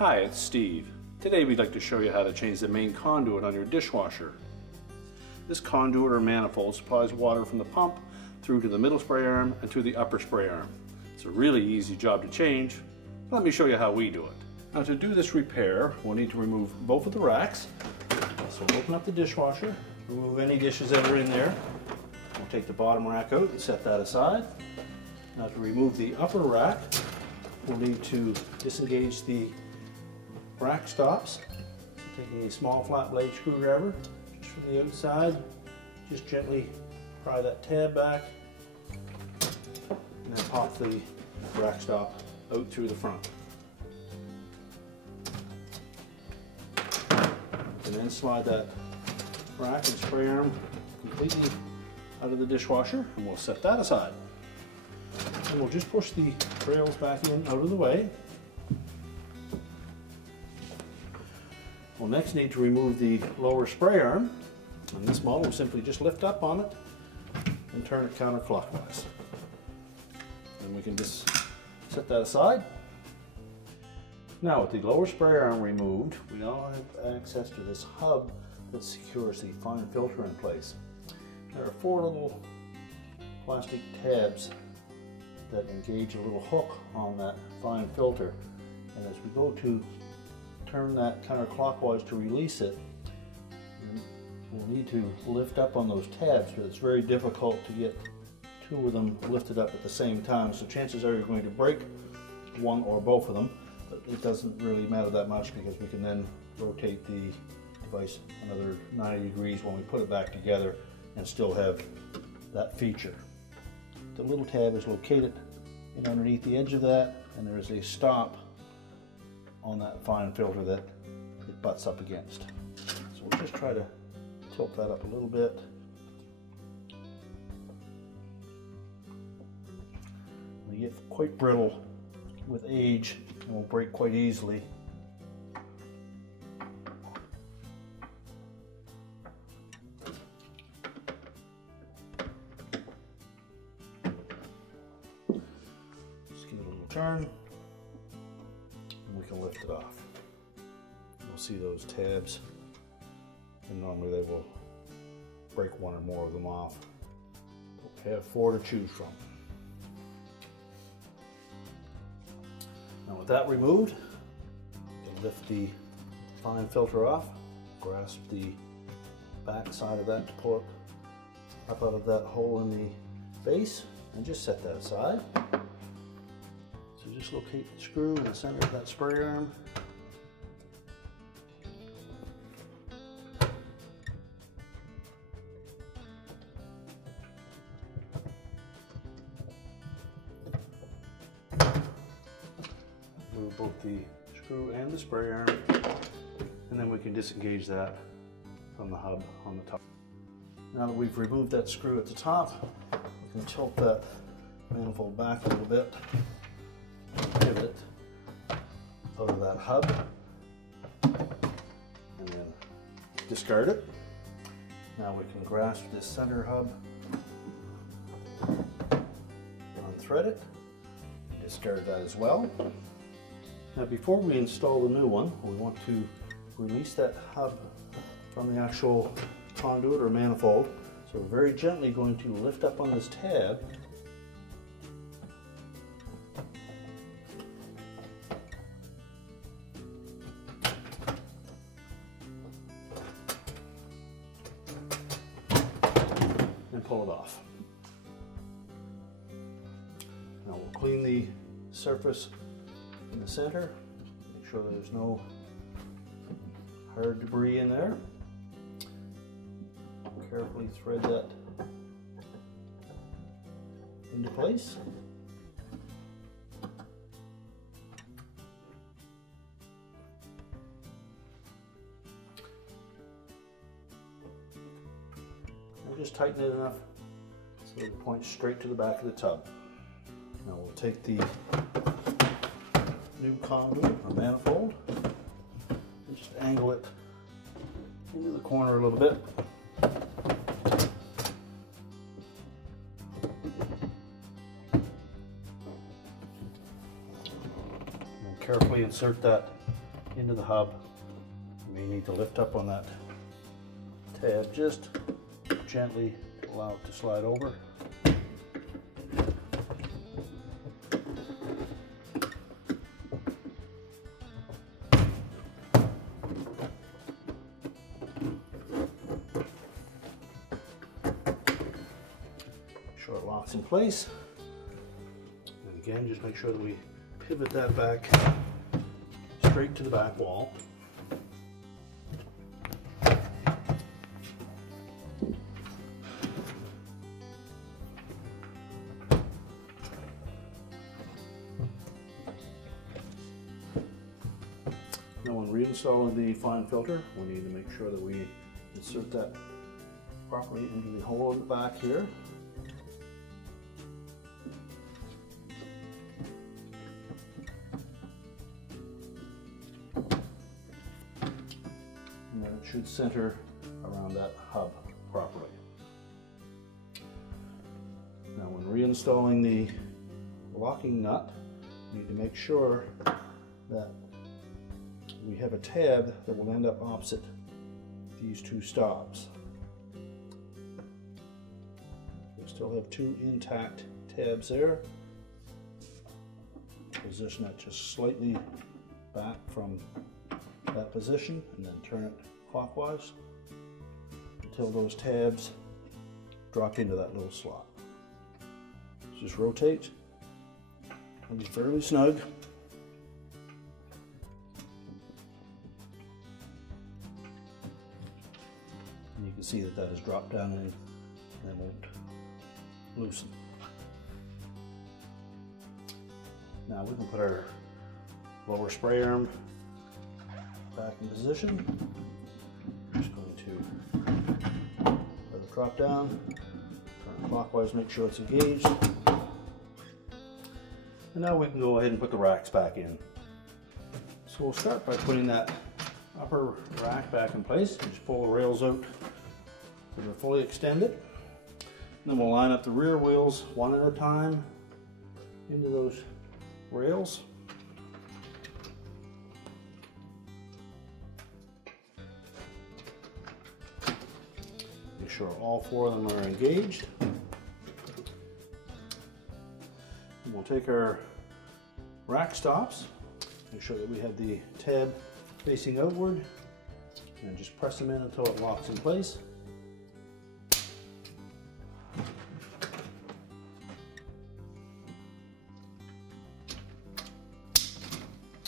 Hi, it's Steve. Today we'd like to show you how to change the main conduit on your dishwasher. This conduit or manifold supplies water from the pump through to the middle spray arm and to the upper spray arm. It's a really easy job to change. Let me show you how we do it. Now to do this repair, we'll need to remove both of the racks. So we'll open up the dishwasher, remove any dishes that are in there. We'll take the bottom rack out and set that aside. Now to remove the upper rack, we'll need to disengage the rack stops. So taking a small flat blade screwdriver just from the outside, just gently pry that tab back and then pop the rack stop out through the front. And then slide that rack and spray arm completely out of the dishwasher, and we'll set that aside. And we'll just push the rails back in out of the way. We'll next need to remove the lower spray arm. On this model, we'll simply just lift up on it and turn it counterclockwise. And we can just set that aside. Now with the lower spray arm removed, we now have access to this hub that secures the fine filter in place. There are 4 little plastic tabs that engage a little hook on that fine filter, and as we go to turn that counterclockwise to release it, we'll need to lift up on those tabs, but it's very difficult to get 2 of them lifted up at the same time, so chances are you're going to break one or both of them, but it doesn't really matter that much because we can then rotate the device another 90 degrees when we put it back together and still have that feature. The little tab is located in underneath the edge of that, and there is a stop on that fine filter that it butts up against. So we'll just try to tilt that up a little bit. They get quite brittle with age and will break quite easily. Turn, and we can lift it off. You'll see those tabs, and normally they will break 1 or more of them off. We have 4 to choose from. Now with that removed, you can lift the fine filter off, grasp the back side of that to pull it up out of that hole in the base, and just set that aside. So just locate the screw in the center of that spray arm. Move both the screw and the spray arm, and then we can disengage that from the hub on the top. Now that we've removed that screw at the top, we can tilt that manifold back a little bit. Pivot out of that hub and then discard it. Now we can grasp this center hub, unthread it, discard that as well. Now before we install the new one, we want to release that hub from the actual conduit or manifold. So we're very gently going to lift up on this tab and pull it off. Now we'll clean the surface in the center, make sure there's no hard debris in there. Carefully thread that into place. Just tighten it enough so it points straight to the back of the tub. Now we'll take the new conduit or manifold and just angle it into the corner a little bit. carefully insert that into the hub. You may need to lift up on that tab just gently to allow it to slide over. Sure it locks in place. And again, just make sure that we pivot that back straight to the back wall. Now when reinstalling the fine filter, we need to make sure that we insert that properly into the hole in the back here. And then it should center around that hub properly. Now when reinstalling the locking nut, we need to make sure that we have a tab that will end up opposite these two stops. We still have two intact tabs there. Position it just slightly back from that position and then turn it clockwise until those tabs drop into that little slot. Just rotate. It'll be fairly snug. And you can see that that has dropped down in and won't loosen. Now we can put our lower spray arm back in position. Just going to let it drop down, turn it clockwise, make sure it's engaged. And now we can go ahead and put the racks back in. So we'll start by putting that upper rack back in place. Just pull the rails out so they're fully extended. And then we'll line up the rear wheels one at a time into those rails. Make sure all four of them are engaged. And we'll take our rack stops, make sure that we have the tab facing outward, and just press them in until it locks in place.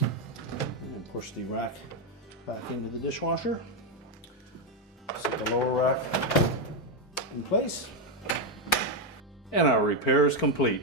And push the rack back into the dishwasher. Set the lower rack in place. And our repair is complete.